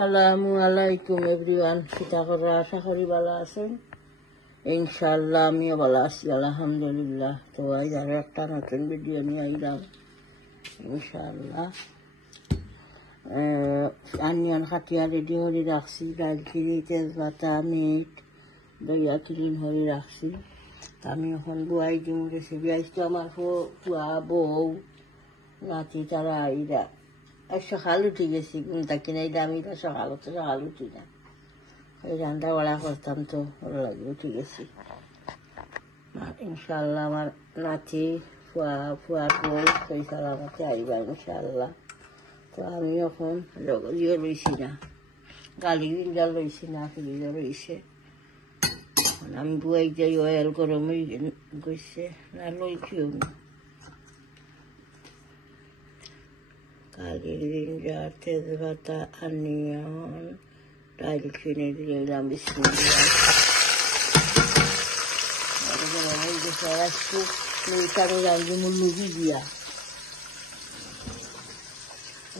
আসসালামু আলাইকুম এভরিওয়ান। কিতা করা, আশা করি ভালো আছেন। ইনশাআল্লাহ আমিও ভালো আছি, আলহামদুলিল্লাহ। তো আজ আরো একটা নতুন ভিডিও নিয়ে আইলাম ইনশাআল্লাহ। আনিয়ন কাটিয়া রেডি করে রাখছি, দালচিনি, তেজপাতা, মিট দইয়া ক্লিন করে রাখছি। আমি এখন বুয়াই দিম রেসিপি। আজকে আমার বুয়া বউ নাতি তারা আইরা সকাল উঠে গেছি ঘুম থাকি না। এটা আমি সকাল উঠি না, এই রান্না বাড়া করতাম তো ভালো লাগে, উঠে গেছি। ইনশাল্লাহ আমার নাতি ফুয়ার বউ সেই সালামতে আইবা ইনশাল্লাহ। তো আমি এখন ইয়ে লইছি না, গালি বিন্দা লইছি না, ফ্রিজে রইছে। আমি বুয়াই যাই অয়েল গরম হয়ে গেছে না, লইছিও না। কালি জিঞ্জার, তেজপাতা, অনিয়ন, দালচিনি দিয়ে দিলাম। বিসমিল্লাহ। একটু মিটানো রাঁধব লুবি দিয়া,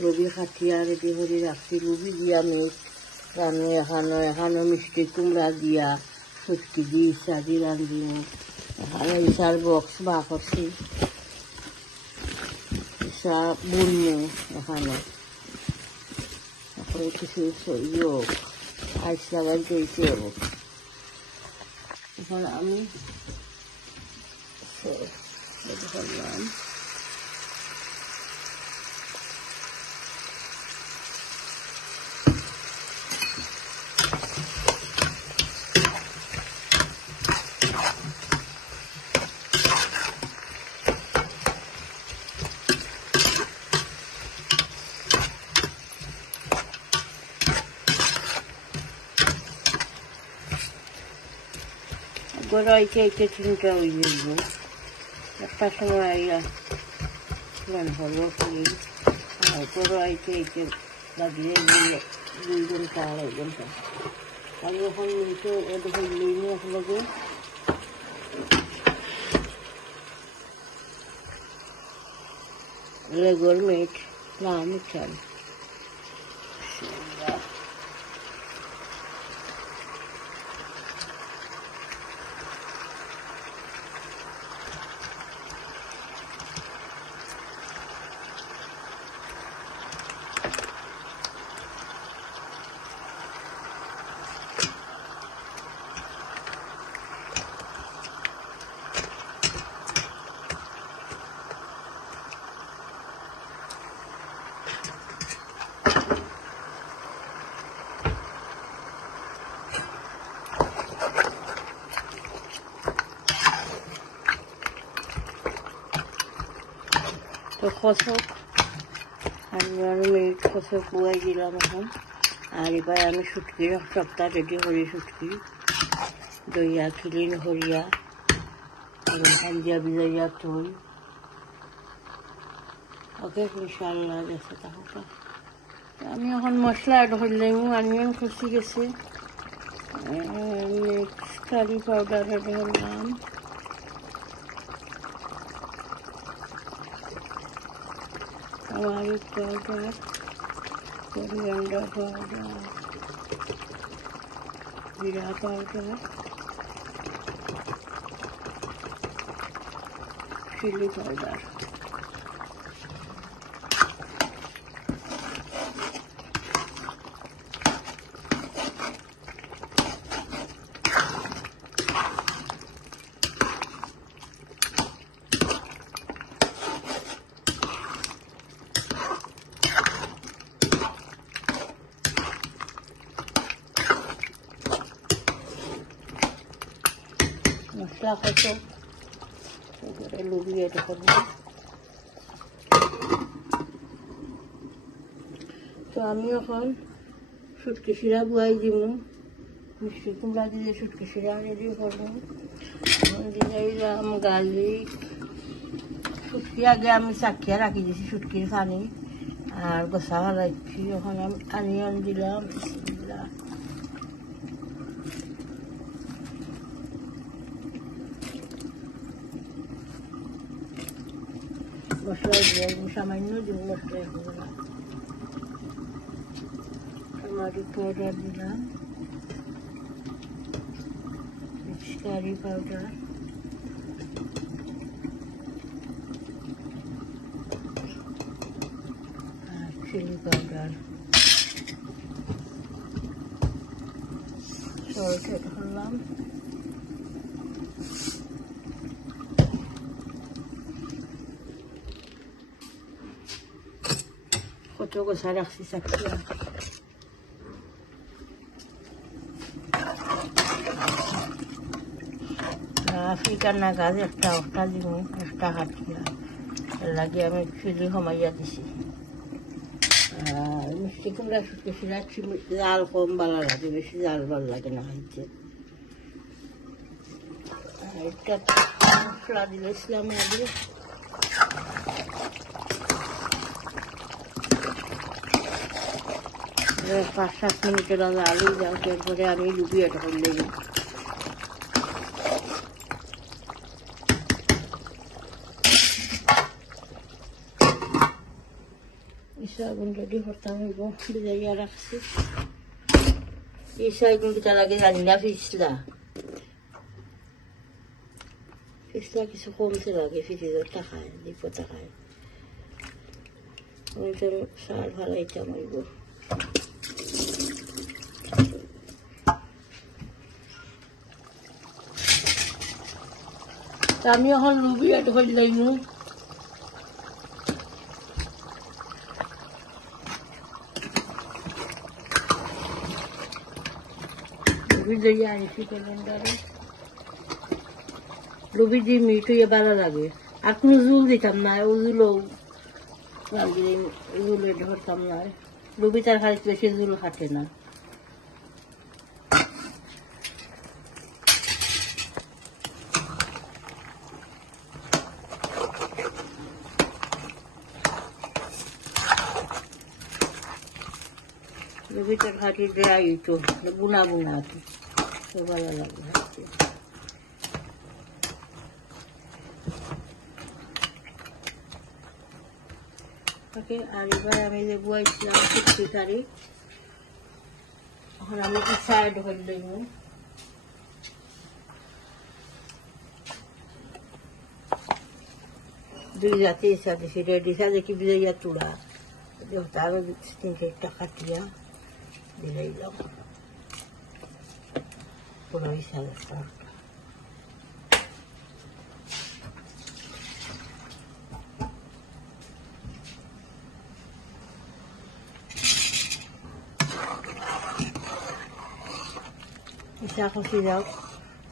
লুবি কাটিয়া রেডি করে রাখছি। লুবি দিয়া মিট রান্না এখানো মিষ্টি কুমড়া দিয়া সুটকি দি ইত্যাদি রাঁধিব। এখানে ইসার বক্স বা করছি, ইসা বুনমু এখানে। এখন কিছু আইস লাগাই তৈরি হব। এখন আমি করলাম গড়াইতে এতে চিন্তা হয়ে যাব। একটা সময় আইয়া প্ল্যান হলো কি গড়াইতে এতে লাগিয়ে 2 ঘন্টা 2.5 ঘন্টা। আমি এখন মিনিটে ওদের লিনে আসলে লেগর মিট না মিঠান তো খসক অনিয়ন মিট খসক বুয়াই দিলাম এখন। আর এবার আমি শুটকির সপ্তাহ রেডি করি। শুটকি দইয়া ক্লিন করিয়া এবং হালদিয়া ভিজাইয়া থই। ওকে ইনশাআল্লাহ দেখে থাকুক। আমি এখন মশলা অ্যাড করলাম। অনিয়ন খসি গেছে, মিক্স কারি পাউডার অ্যাড করলাম, टमाटर पाउडर, कोरिएंडर पाउडर, जीरा पाउडर, चिली पाउडर। মশলা কত লুবিয়ে করবো। তো আমি এখন শুটকি শিরা বুয়াই দিব। মিষ্টি কুমড়া দিয়ে শুটকি শিরা রেডি করবো। এখন দিয়ে দিলাম গার্লিক। শুটকি আগে আমি চাকিয়া রাখি দিয়েছি শুটকির পানি আর গোসা ফেলাইছি। এখন আমি অনিয়ন দিলাম। মশলা দিয়ে সামান্য দিব, মশলা turmeric powder দিলাম, curry powder, আর chili powder, salt add করলাম, কত গোছা রাখছি চাকরিয়া। আফ্রিকার না গাছ একটা অষ্টা জিনিস একটা হাতিয়া, এর লাগে আমি চিলি কমাইয়া দিছি। আর মিষ্টি কুমড়া বেশি রাখছি, জাল কম ভালো লাগে, বেশি জাল ভালো লাগে না খাইতে। এটা মশলা দিয়েছিলাম আগে, 5-7 মিনিটের আলু যাও, তারপরে আমি ডুবিয়ে এটা করলে আগুন রেডি করতাম হইব, ভিজাইয়া রাখছি। এই সাইগুন কিটা লাগে জানি না, ফিসলা ফিসলা কিছু কমতে লাগে, ফ্রিজের টাকায় 2 টাকায়। আমি তো সার ভালাইতাম হইব। আমি এখন লুবি এড করে লাইব, লুবি দিয়ে মিট হইয়া ভালো লাগে। আর কোনো জুল দিতাম না, ও জুলও জুল এড করতাম না। লুবি তার খালি বেশি জুল খাটে না। লুবিটার খাটি ড্রাই তো বুনা বুনা আছে, তো ভালো লাগে। আর এবার আমি যে বুয়াইছিলাম শুক্তি কারি, এখন আমি কি সাইড করে দেব। দুই জাতি সাথে রেডি সাথে কি বিজয়া তুলা আরো 3-4টা কাটিয়া দিলাম পুরো হিসাবে। এটা কষি যাও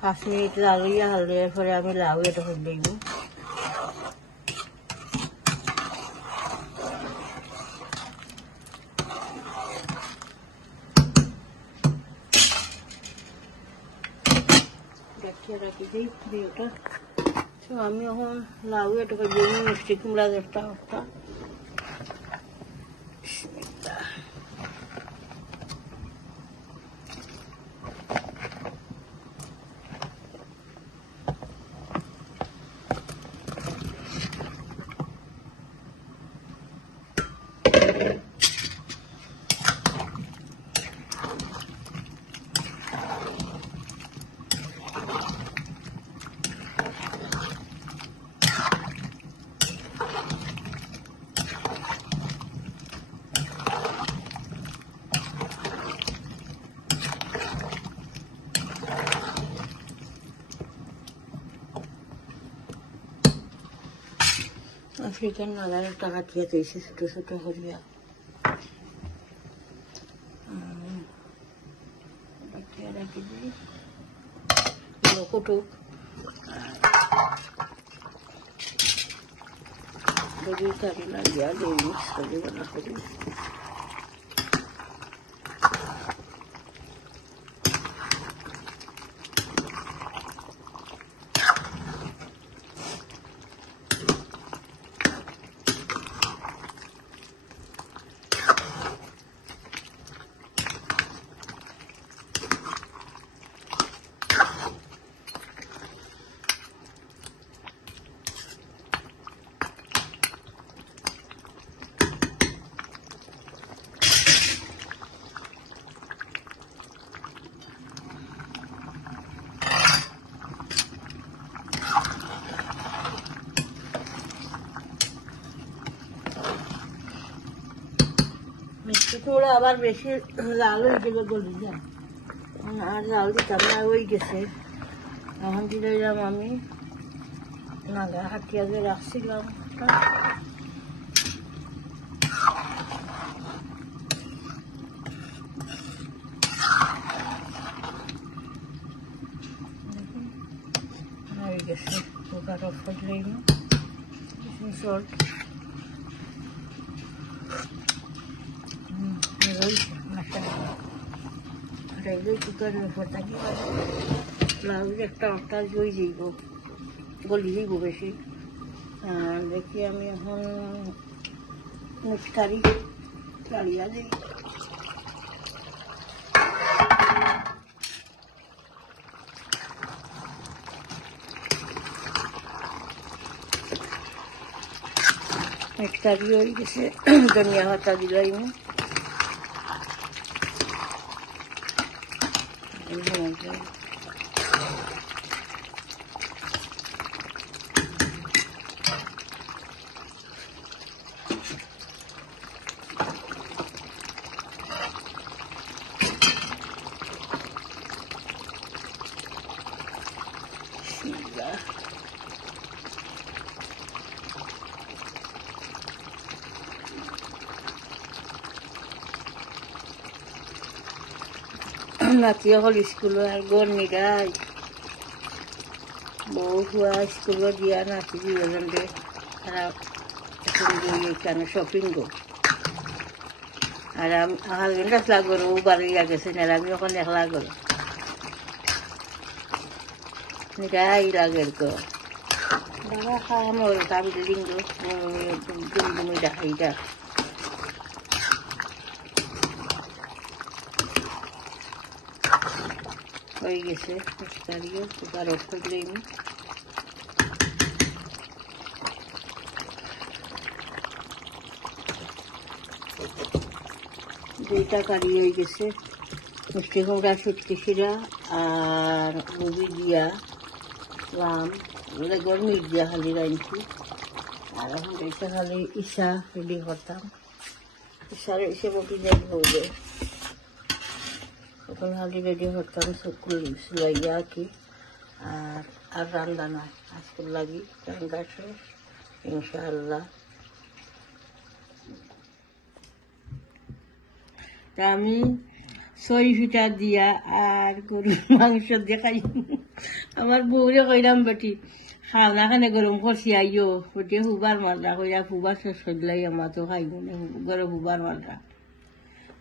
5 মিনিট লাগাইয়া হাললে, এরপরে আমি লাউ এটা করে দেব। রাখি দিই ওটা। তো আমি এখন লাউ এটা করে দেব, মিষ্টি কুমড়া একটা একটা আফ্রিকান নাগালের টাকা দিয়ে দিয়েছে ছোট ছোট করিয়া। রাখি দিই কুটুক কারি লাগিয়া দিই, মিক্স করে বানা করি। তোরা আবার বেশি লাল হয়ে গেলে গলি যায় আর লাল দিতাম না হয়ে গেছে এখন দিলাম আমি নাগা হাতিয়া যে রাখছিলাম হয়ে গেছে কুকার অফ করলেই না সল্ট কুকারের উপর থাকি ব্লাউজ একটা অর্থাৎ জই যাইব গলি যাইব বেশি দেখি আমি এখন মুচকারি কালিয়া দিই মুচকারি হয়ে গেছে ধনিয়া পাতা দিলাই না নাতি হল স্কুল আর গড় নিরাই বউ হুয়া স্কুল দিয়া নাতি দুজনকে তারা এখানে শপিং গো আর হাজবেন্ড আসলা করো ও বাড়িয়া গেছে না আমি ওখানে একলা করো নিরাই লাগের গো বাবা খাওয়া মর দাবি দিন গো তুমি দেখাইটা হয়ে গেছে দাঁড়িয়ে কুকার অফ করলেই দুইটা কারি হয়ে গেছে মিষ্টি কুমড়া শুটকি শিরা আর মুগি দিয়া লাম এগুলো গরম মিট দিয়া খালি রাঁধছি আর এখন এটা খালি ইসা রেডি করতাম ইসার এসে মতো যাই বলবে এখন খালি রেডি করতাম চকুল সিলাইয়া আর কি আর রান্না নাই আজকের লাগি রান্না শেষ ইনশাআল্লাহ আমি সই ফিটা দিয়া আর গরুর মাংস দিয়ে খাই আমার বউরে কইলাম বেটি খাওনা খানে গরম করছি আইও ওটে হুবার মালরা কইরা হুবার শেষ করলাই আমার তো খাইব না গরম হুবার মালরা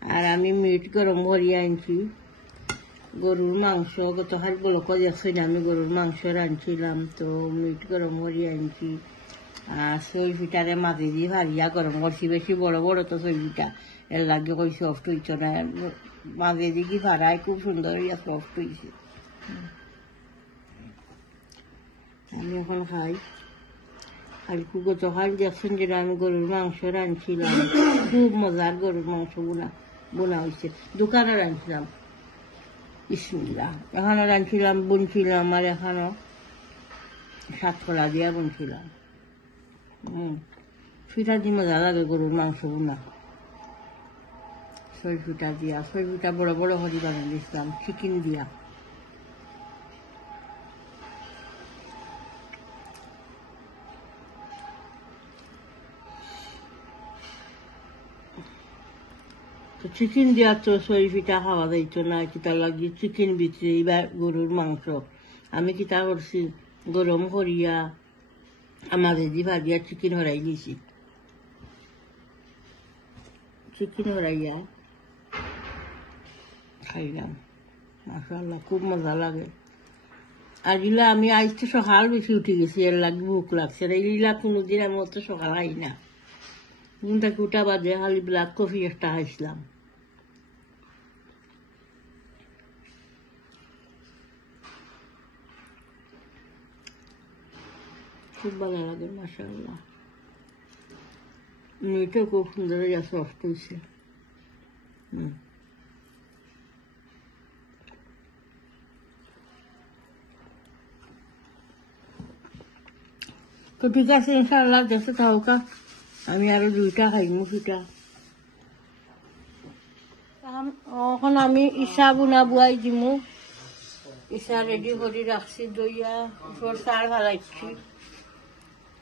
আর আমি মিট গরম করিয়া আনছি গরুর মাংস গতকাল বলক দেখছি না আমি গরুর মাংস রাঁধছিলাম তো মিট গরম করিয়া আনছি আর সই ফিটারে মাঝে দিয়ে ভারিয়া গরম করছি বেশি বড় বড় তো সই ফিটা এর লাগে কই সফট হইছ না মাঝে দিকে ভাড়ায় খুব সুন্দর ইয়া সফট হয়েছে আমি এখন খাই আর গতকাল দেখছেন যে আমি গরুর মাংস রাঁধছিলাম খুব মজার গরুর মাংস বোনা হয়েছে দোকানে রাঁধছিলাম বিসমিল্লাহ এখানে রাঁধছিলাম বুনছিলাম আর এখানেও সাতকলা দিয়া বুনছিলাম ফিটা দিয়ে মজা লাগে গরুর মাংস বোনা সই ফিটা দিয়া সই ফিটা বড় বড় হরি বানিয়ে দিয়েছিলাম চিকেন দিয়া তো চিকেন দিয়া তো সই ফিটা খাওয়া যাইত না কিতা লাগিয়ে চিকেন ভিতরে এবার গরুর মাংস আমি কিতা করছি গরম করিয়া আমাদের দি ভাজিয়া চিকেন হরাই নিছি চিকেন হরাইয়া খাইলাম মাশাআল্লাহ খুব মজা লাগে আর এগুলা আমি আজ তো সকাল বেশি উঠে গেছি এর লাগে ভুক লাগছে এইগুলা কোনোদিন আমি অত সকাল খাই না ঘুমটাকে উঠা বাজে খালি ব্ল্যাক কফি একটা খাইছিলাম খুব ভালো লাগে মাশাআল্লাহ মিটও খুব সুন্দর সফট হয়েছে তো ঠিক আছে ইনশাআল্লাহ দেখতে থাকা আমি আরো দুইটা খাইমু ফিটা এখন আমি ইসা বুনা বুয়াই দিমু ইসা রেডি করে রাখছি দইয়া উপর চার ফালাইছি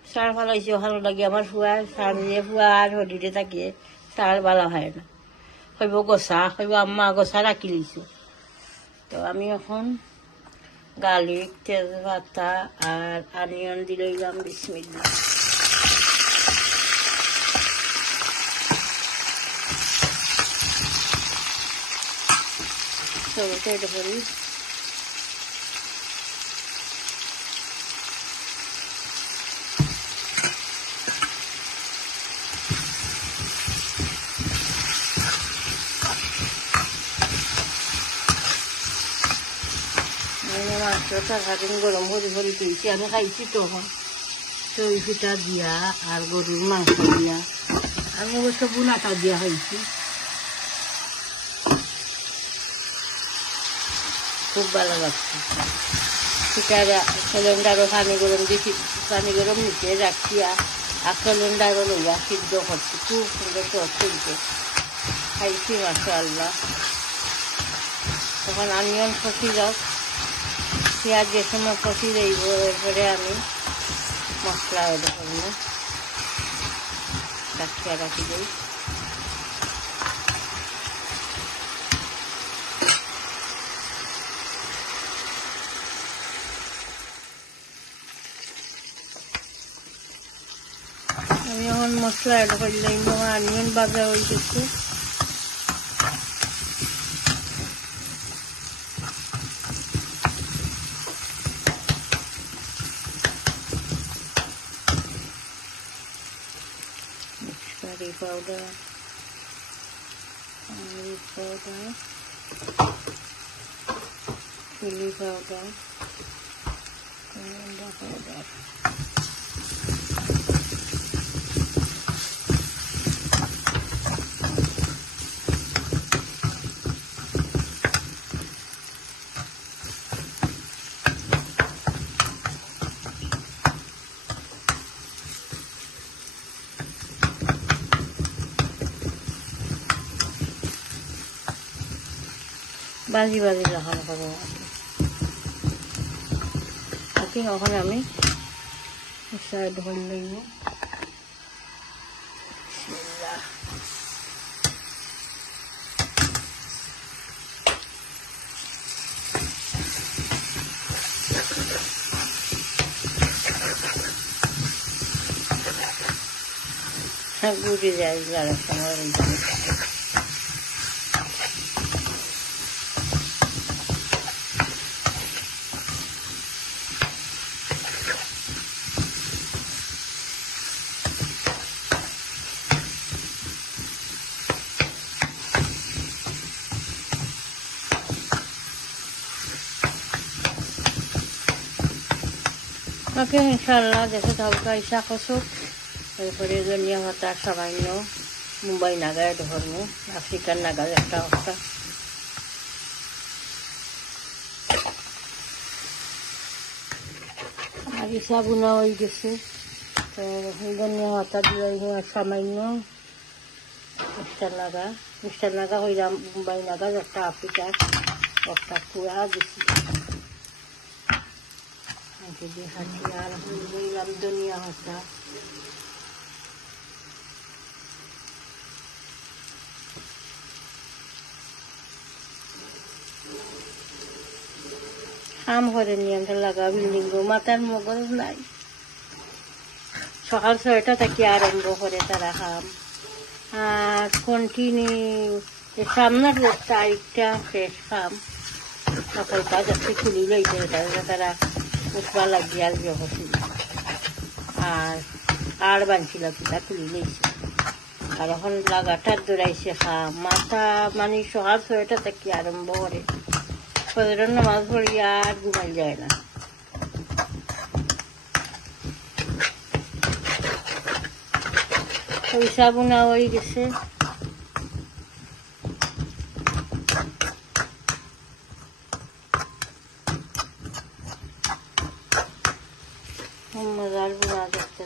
চার ফালাইছি ভালো লাগে আমার ফুয়া চার দিয়ে ফুয়া আর হরিতে থাকিয়ে চার ভালো হয় না হইব গোসা হইব আম্মা গোসা রাখি লিছো তো আমি এখন গার্লিক তেজপাতা আর অনিয়ন দিলাম বিসমিল্লাহ সবটা এটা করি মাছটা সারাদিন গরম করে ভরি তুলছি আমি খাইছি তখন তৈ পিঠা দিয়া আর গরুর মাংস দিয়া আমি অবশ্য বুনাটা দিয়া খাইছি খুব ভালো লাগছে পিঠাটা সিলিন্ডারও পানি গরম নিচে রাখিয়া আর সিলিন্ডারও লইয়া সিদ্ধ করছি খুব সুন্দর চলছে খাইছি মাশাআল্লাহ তখন অনিয়ন কষি যাও পেঁয়াজ যে সময় কষি দেব এরপরে আমি মশলা ওটা করবো রাখি দিই আমি এখন মশলা এটা করলে আমার অনিয়ন ভাজা হয়ে গেছে curry powder, chili powder, coriander powder. বাজি লাগানো করবো ওকে ওখানে আমি ধরে লইব গুড়ি যায় লাগার সময় ওকে ইনশাআল্লাহ দেখে থাকা ইচ্ছা করছো এরপরে ধনিয়া পাতা সামান্য মুম্বাই নাগায় ধর্ম আফ্রিকার নাগাল একটা অবস্থা আর ইচ্ছা বোনা হয়ে গেছে তো ধনিয়া পাতা দিয়ে সামান্য মিষ্টার নাগা হইলাম মুম্বাই নাগাল একটা আফ্রিকার একটা পুরা দিচ্ছি দিয়ে খাচ্ছি আর দিলাম ধনিয়া পাতা খাম করে নিয়ে লাগা বিল্ডিং মাথার মগজ নাই সকাল 6টা থেকে আরম্ভ করে তারা খাম আর কন্টিনিউ সামনের তারিখটা শেষ খাম সকাল কাজ একটু খুলি লইতে তারা উঠবা লাগিয়ে আসবে হচ্ছিল আর বানছিল পিঠা খুলি লইছে আর এখন লাগাটার দৌড়াইছে খাম মাথা মানে সকাল 6টা থেকে আরম্ভ করে ফজরের নামাজ পড়ি আর ঘুমাই যায় না পয়সা বোনা হয়ে গেছে মজার বোনা দেখতে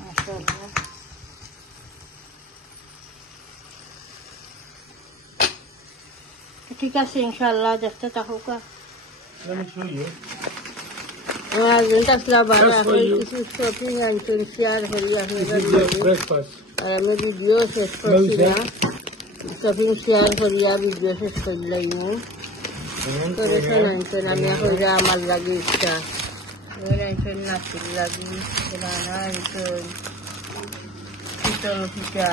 মাশাআল্লাহ ঠিক আছে ইনশাআল্লাহ দেখতে থাকুকা Let me show you. Husband আসলে ভালো Just for আপনি you. কিছু শপিং আনছেন শেয়ার করি This আপনাদের is your লগে। breakfast. আর আমি ভিডিও শেষ করছি না শপিং শেয়ার করিয়া ভিডিও শেষ করলাই And তো we রেশন have আনছেন আমি এখন যা আমার লাগে ইচ্ছা আনছেন নাচির লাগি রানা আনছেন শীতল পিঠা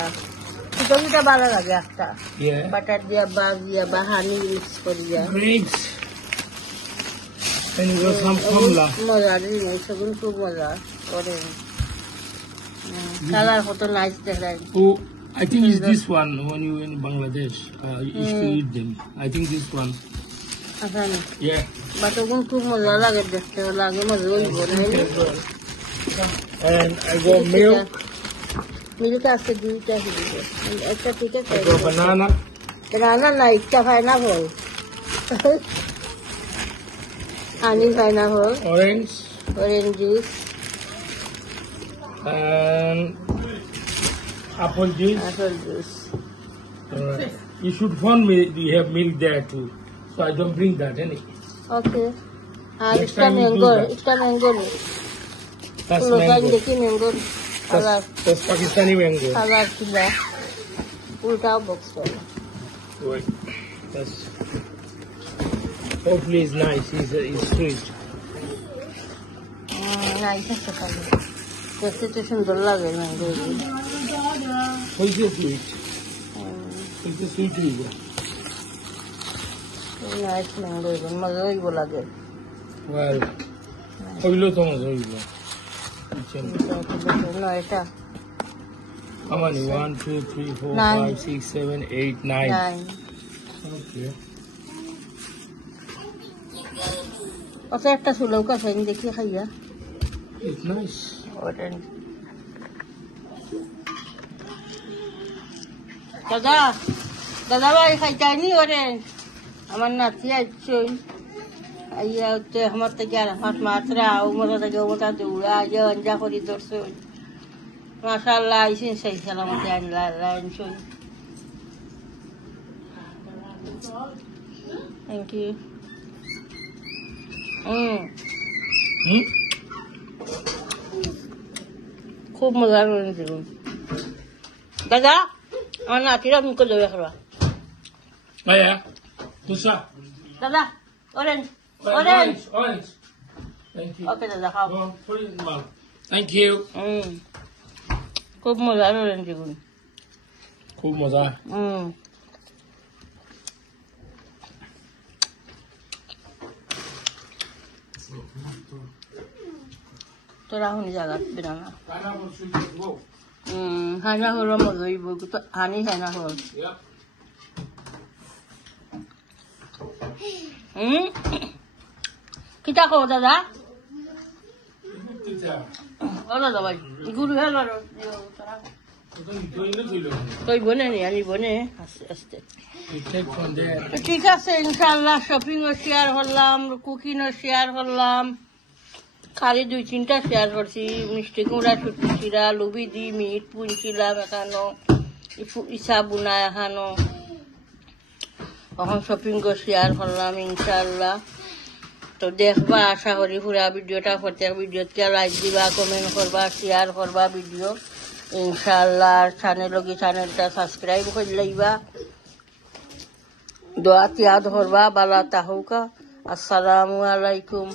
শীতল পিঠা ভালো লাগে একটা yeah, বাটার দিয়া বা হানি মিক্স করিয়া grapes. And we got some kamla. মজার জিনিস সেগুলো খুব মজা করেন কালার কত নাইস দেখায় Oh, I think it's this one when you in Bangladesh. You used to eat them. I think this one. আচ্ছা Yeah. বাটগুলো খুব মজা লাগে দেখতে লাগে মজা হইব And I got milk. Milk আছে দুইটা হিসেবে একটা ঠিক আছে I got banana. রান্না না ইচ্ছা পাইনাপল হানি pineapple Orange. Orange juice And apple juice. Apple juice Alright. You should phone me. You have milk there too. So I don't bring that any. Okay আর Next একটা time you do mango that. একটা mango That's local mango. দেখি mango colour That's Pakistani mango. Colour কিলা উল্টাও box Wait. That's hopefully it's nice. It's sweet. Nice আছে colour দেখতে তো সুন্দর লাগে mango What's your sweet? It's a sweet river. Nice mango মজা হইব লাগে Well, হইলো তো মজা হইলো। না এটা How many? 1, 2, 3, 4, Nine. 5, 6, 7, 8, 9. নাই Okay. ওটা একটা সুলভ কাছে দেখি খাইয়া It's nice. অরেঞ্জ দাদা দাদা ভাই খাইতাইনি অরেঞ্জ আমার নাতি আসছই আইয়া হচ্ছে আমার থেকে আর হাত মাত্রা উমরা থেকে ওটা দৌড়া আইয়া আঞ্জা করি ধরছই মাশাআল্লাহ আইসিন সেই সালামতে আনলা আনছই থ্যাংক ইউ Hmm? খুব মজা করে দিলাম দাদা আমার নাতিরা মুখে দেবে খাবা Oh yeah. Tusa. দাদা orange orange Orange. Orange. Thank you. ওকে দাদা খাও Go, put it in the mouth. Thank you. খুব মজার অরেঞ্জ এগুলো খুব মজা। তোরা শুনি জায়গা বেড়া না Pineapple sweet as well. Hyena হল মজা হইব হানি হাইনা হল Yeah. কিতা কো দাদা Tita. ও দাদা ভাই গুরু হেল Ito yung tulo. তুই বনে নি আমি বনে আস্তে আস্তে You take from there. ঠিক আছে ইনশাল্লাহ শপিং ও শেয়ার করলাম কুকিং ও শেয়ার করলাম খালি 2-3টা শেয়ার করছি মিষ্টি কুমড়া ছুটি চিরা লুবি দি মিট পুনছিলাম এখানো ইসা বুনা এখানো এখন শপিং ও শেয়ার করলাম ইনশাল্লাহ তো দেখবা আশা করি পুরা ভিডিওটা প্রত্যেক ভিডিওতে লাইক দিবা কমেন্ট করবা শেয়ার করবা ভিডিও ইনশাল্লাহ চ্যানেলটা সাবস্ক্রাইব করে লইবা দোয়া তিয়াদ করবা বালা তাহুকা আসসালামু আলাইকুম